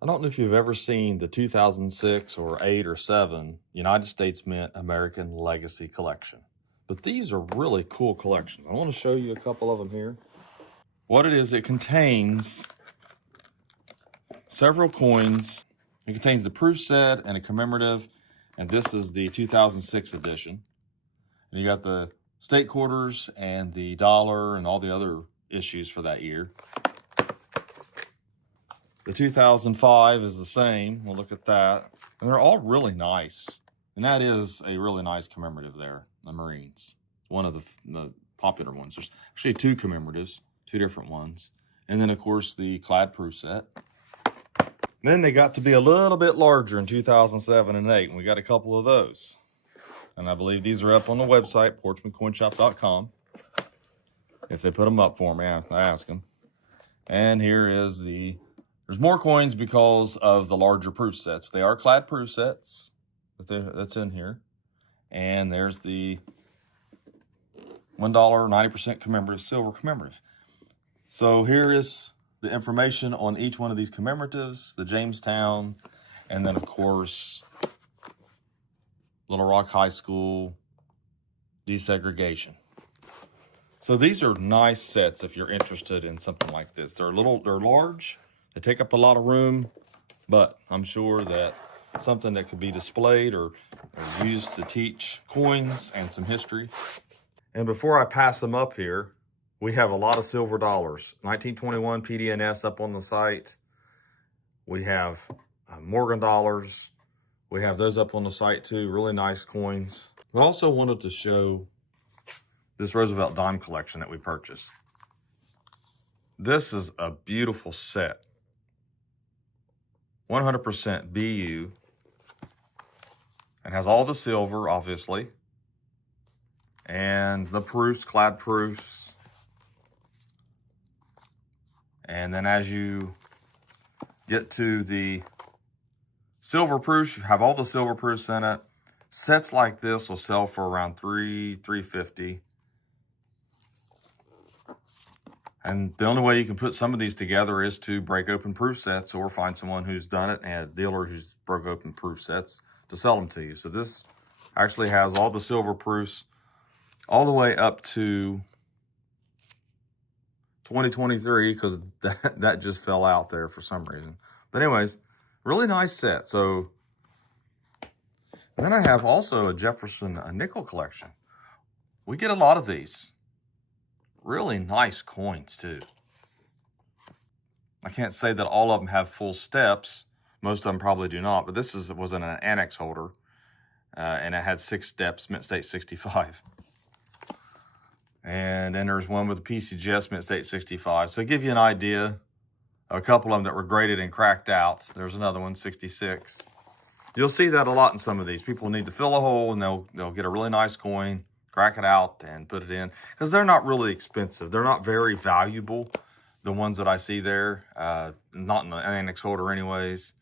I don't know if you've ever seen the 2006 or 8 or 7 United States Mint American Legacy Collection. But these are really cool collections. I want to show you a couple of them here. What it is, it contains several coins. It contains the proof set and a commemorative, and this is the 2006 edition. And you got the state quarters and the dollar and all the other issues for that year. The 2005 is the same. We'll look at that. And they're all really nice. And that is a really nice commemorative there, the Marines. One of the popular ones. There's actually 2 commemoratives, 2 different ones. And then, of course, the clad proof set. Then they got to be a little bit larger in 2007 and 8, and we got a couple of those. And I believe these are up on the website, porchmancoinshop.com. If they put them up for me, I ask them. And here is there's more coins because of the larger proof sets. They are clad proof sets that's in here. And there's the $1 90% commemorative, silver commemorative. So here is the information on each one of these commemoratives, the Jamestown, and then of course, Little Rock High School desegregation. So these are nice sets if you're interested in something like this. They're large, they take up a lot of room, but I'm sure that something that could be displayed or used to teach coins and some history. And before I pass them up here, we have a lot of silver dollars. 1921 PDNS up on the site. We have Morgan dollars. We have those up on the site too, really nice coins. We also wanted to show this Roosevelt dime collection that we purchased. This is a beautiful set. 100% BU. It has all the silver, obviously. And the proofs, clad proofs. And then as you get to the silver proofs, you have all the silver proofs in it. Sets like this will sell for around $350. And the only way you can put some of these together is to break open proof sets or find someone who's done it and a dealer who's broke open proof sets to sell them to you. So this actually has all the silver proofs all the way up to 2023 because that just fell out there for some reason. But anyways, really nice set. So then I have also a Jefferson nickel collection. We get a lot of these. Really nice coins too. I can't say that all of them have full steps. Most of them probably do not, but this was in an annex holder and it had 6 steps, Mint State 65. And then there's one with a PCGS Mint State 65. So to give you an idea, a couple of them that were graded and cracked out. There's another one, 66. You'll see that a lot in some of these. People need to fill a hole and they'll get a really nice coin, crack it out and put it in. Because they're not really expensive. They're not very valuable, the ones that I see there. Not in the annex holder anyways.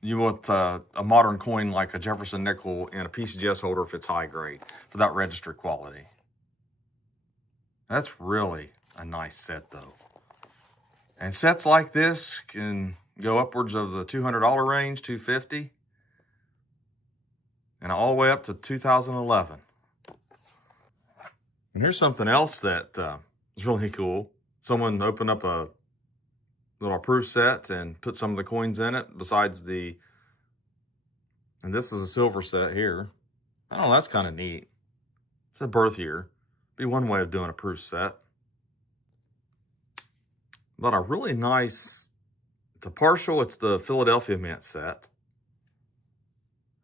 You want a modern coin like a Jefferson nickel in a PCGS holder if it's high grade for that registry quality. That's really a nice set though. And sets like this can go upwards of the $200 range, $250, and all the way up to 2011. And here's something else that is really cool. Someone opened up a little proof set and put some of the coins in it besides and this is a silver set here. Oh, that's kind of neat. It's a birth year. Be one way of doing a proof set. But a really nice, it's a partial, it's the Philadelphia Mint set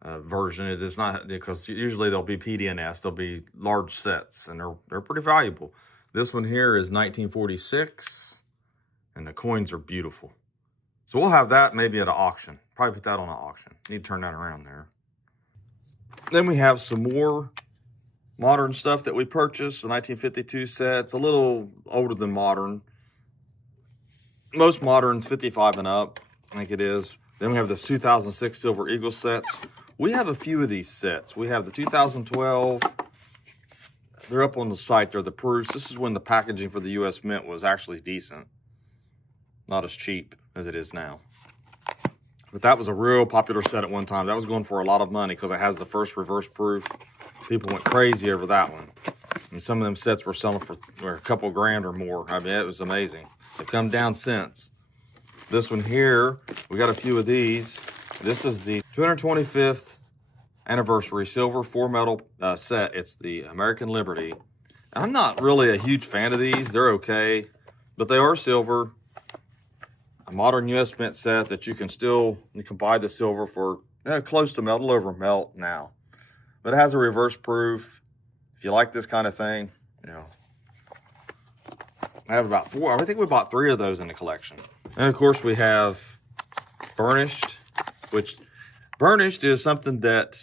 version. It is not, because usually they'll be PDNS, they'll be large sets, and they're pretty valuable. This one here is 1946, and the coins are beautiful. So we'll have that maybe at an auction. Probably put that on an auction. Need to turn that around there. Then we have some more modern stuff that we purchased. The 1952 set. It's a little older than modern. Most moderns 55 and up, I think it is. Then we have this 2006 Silver Eagle sets. We have a few of these sets. We have the 2012. They're up on the site. They're the proofs. This is when the packaging for the U.S. Mint was actually decent. not as cheap as it is now. But that was a real popular set at one time. That was going for a lot of money because it has the first reverse proof. People went crazy over that one. And some of them sets were selling for a couple grand or more. I mean, it was amazing. They've come down since. This one here, we got a few of these. This is the 225th anniversary silver 4-metal set. It's the American Liberty. I'm not really a huge fan of these. They're okay, but they are silver. A modern US Mint set that you can buy the silver for close to melt, a little over melt now. But it has a reverse proof. If you like this kind of thing, you know. I have about 4. I think we bought 3 of those in the collection. And of course we have burnished, which burnished is something that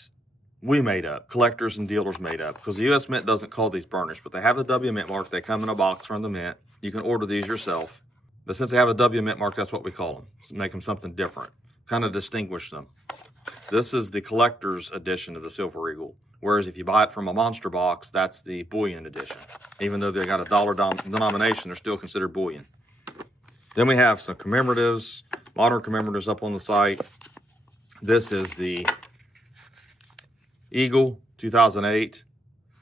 we made up, collectors and dealers made up, because the US Mint doesn't call these burnished, but they have the W Mint mark. They come in a box from the Mint. You can order these yourself. But since they have a W Mint mark, that's what we call them. Make them something different, kind of distinguish them. This is the collector's edition of the Silver Eagle. Whereas if you buy it from a monster box, that's the bullion edition. Even though they got a dollar denomination, they're still considered bullion. Then we have some commemoratives, modern commemoratives up on the site. This is the Eagle 2008.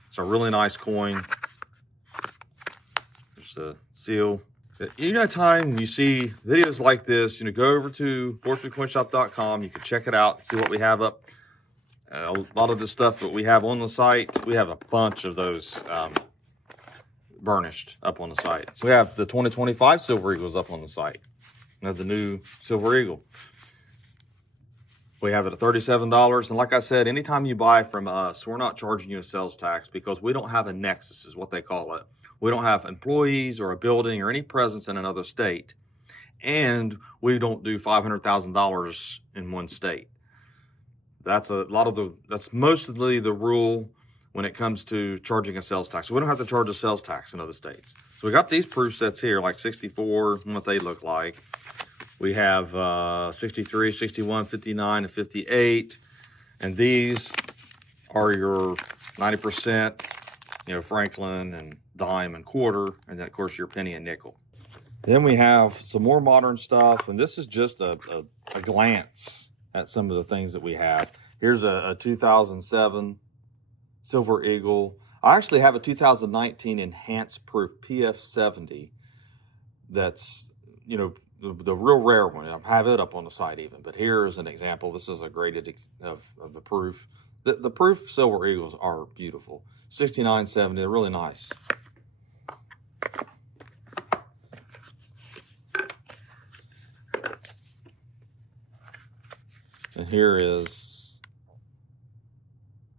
It's a really nice coin. There's the seal. Anytime you see videos like this, go over to sportsmancoinshop.com. You can check it out, see what we have up. A lot of the stuff that we have on the site, we have a bunch of those burnished up on the site. So we have the 2025 Silver Eagles up on the site. We have the new Silver Eagle. We have it at $37. And like I said, anytime you buy from us, we're not charging you a sales tax because we don't have a nexus, is what they call it. We don't have employees or a building or any presence in another state. And we don't do $500,000 in one state. That's mostly the rule when it comes to charging a sales tax. So we don't have to charge a sales tax in other states. So we got these proof sets here, like 64, and what they look like. We have 63, 61, 59, and 58. And these are your 90%, Franklin and dime and quarter, and then of course your penny and nickel. Then we have some more modern stuff, and this is just a glance at some of the things that we have. Here's a 2007 Silver Eagle. I actually have a 2019 enhanced proof PF70 that's, the real rare one. I have it up on the site even, but here is an example. This is a graded of the proof. The proof Silver Eagles are beautiful. 69.70, they're really nice. And here is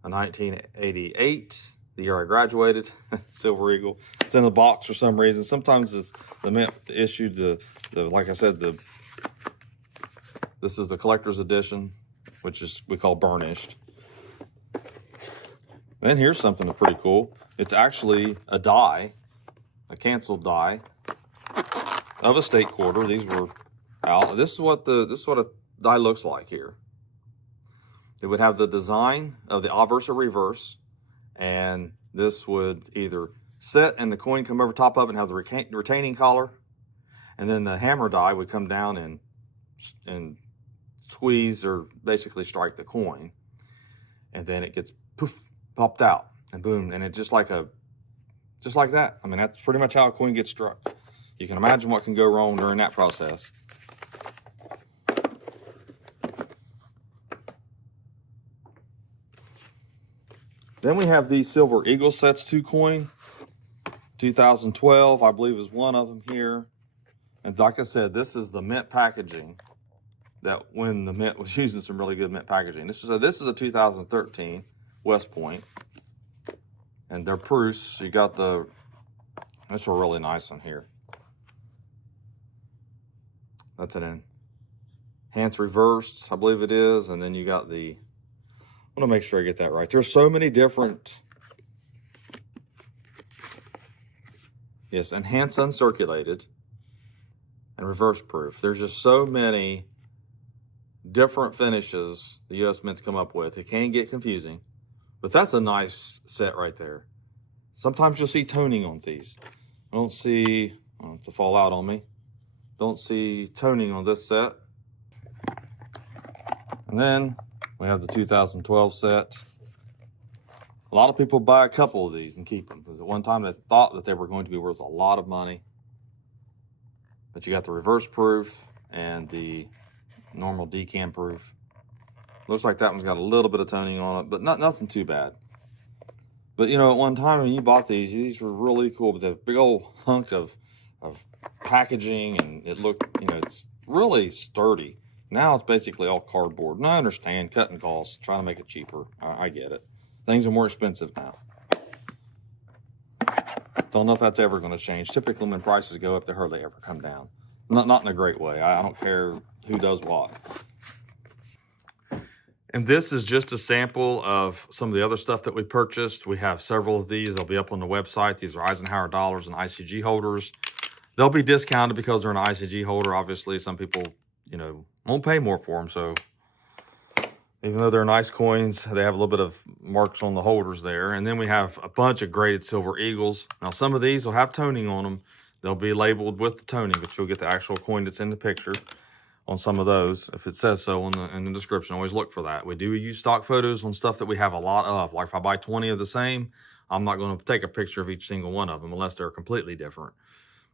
a 1988, the year I graduated, Silver Eagle. It's in the box for some reason. Sometimes the Mint issued like I said, this is the collector's edition, which is we call burnished. Then here's something that's pretty cool. It's actually a die, a canceled die of a state quarter. These were out. This is what a die looks like here. It would have the design of the obverse or reverse, and this would either sit and the coin come over top of it and have the retaining collar, and then the hammer die would come down and squeeze or basically strike the coin, and then it gets poof, popped out, and boom, and it just like that. I mean, that's pretty much how a coin gets struck. You can imagine what can go wrong during that process. Then we have these Silver Eagle sets 2 coin. 2012, I believe, is one of them here. And like I said, this is the Mint packaging that when the Mint was using some really good Mint packaging. This is a 2013 West Point. And they're proofs. You got that's a really nice one here. That's an enhanced reversed, I believe it is. And then you got I want to make sure I get that right. There's so many different, enhanced uncirculated and reverse proof. There's just so many different finishes the US Mint's come up with. It can get confusing, but that's a nice set right there. Sometimes you'll see toning on these. I don't see, to fall out on me, Don't see toning on this set. And then we have the 2012 set. A lot of people buy a couple of these and keep them because at one time they thought that they were going to be worth a lot of money. But you got the reverse proof and the normal decam proof. Looks like that one's got a little bit of toning on it, but nothing too bad. But you know, at one time when you bought these were really cool with a big old hunk of packaging, and it looked, you know, it's really sturdy. Now it's basically all cardboard. And I understand cutting costs, trying to make it cheaper. I get it. Things are more expensive now. Don't know if that's ever going to change. Typically when prices go up, they hardly ever come down. Not in a great way. I don't care who does what. And this is just a sample of some of the other stuff that we purchased. We have several of these. They'll be up on the website. These are Eisenhower dollars and ICG holders. They'll be discounted because they're an ICG holder. Obviously, some people, you know, won't pay more for them. So even though they're nice coins, they have a little bit of marks on the holders there. And then we have a bunch of graded silver eagles. Now, some of these will have toning on them. They'll be labeled with the toning, but you'll get the actual coin that's in the picture on some of those. If it says so in the description, always look for that. We do use stock photos on stuff that we have a lot of. Like if I buy 20 of the same, I'm not going to take a picture of each single one of them unless they're completely different.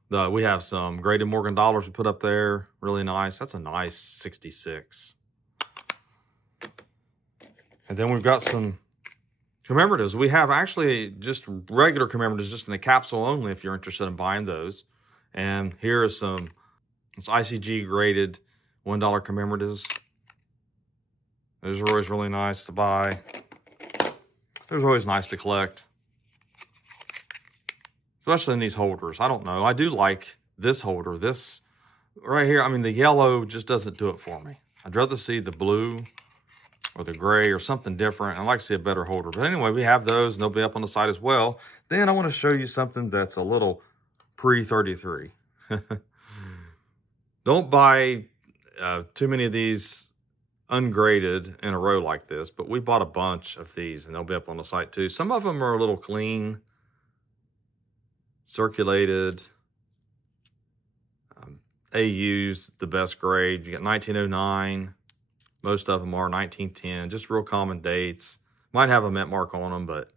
We have some graded Morgan dollars we put up there. Really nice. That's a nice 66. And then we've got some commemoratives. We have actually just regular commemoratives, just in the capsule only, if you're interested in buying those. And here is some ICG graded $1 commemoratives. Those are always really nice to buy. Those are always nice to collect, especially in these holders. I don't know. I do like this holder. This right here, I mean, the yellow just doesn't do it for me. I'd rather see the blue or the gray or something different. I'd like to see a better holder. But anyway, we have those, and they'll be up on the site as well. Then I want to show you something that's a little pre-33. Don't buy too many of these ungraded in a row like this, but we bought a bunch of these, and they'll be up on the site too. Some of them are a little clean, circulated. AU's the best grade. You got 1909. Most of them are 1910, just real common dates. Might have a mint mark on them, but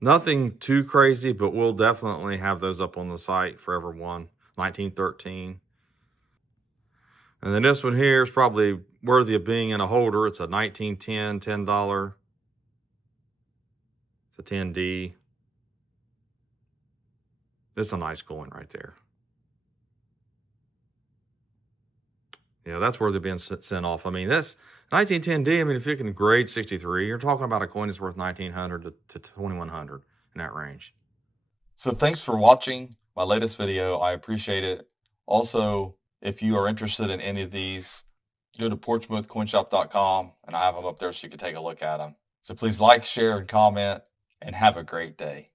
nothing too crazy, but we'll definitely have those up on the site for everyone. 1913. And then this one here is probably worthy of being in a holder. It's a 1910 $10. It's a 10D. It's a nice coin right there. Yeah, that's worth it being sent off. I mean, this 1910D, I mean, if you can grade 63, you're talking about a coin that's worth 1900 to 2100 in that range. So thanks for watching my latest video. I appreciate it. Also, if you are interested in any of these, go to portsmouthcoinshop.com, and I have them up there so you can take a look at them. So please like, share, and comment, and have a great day.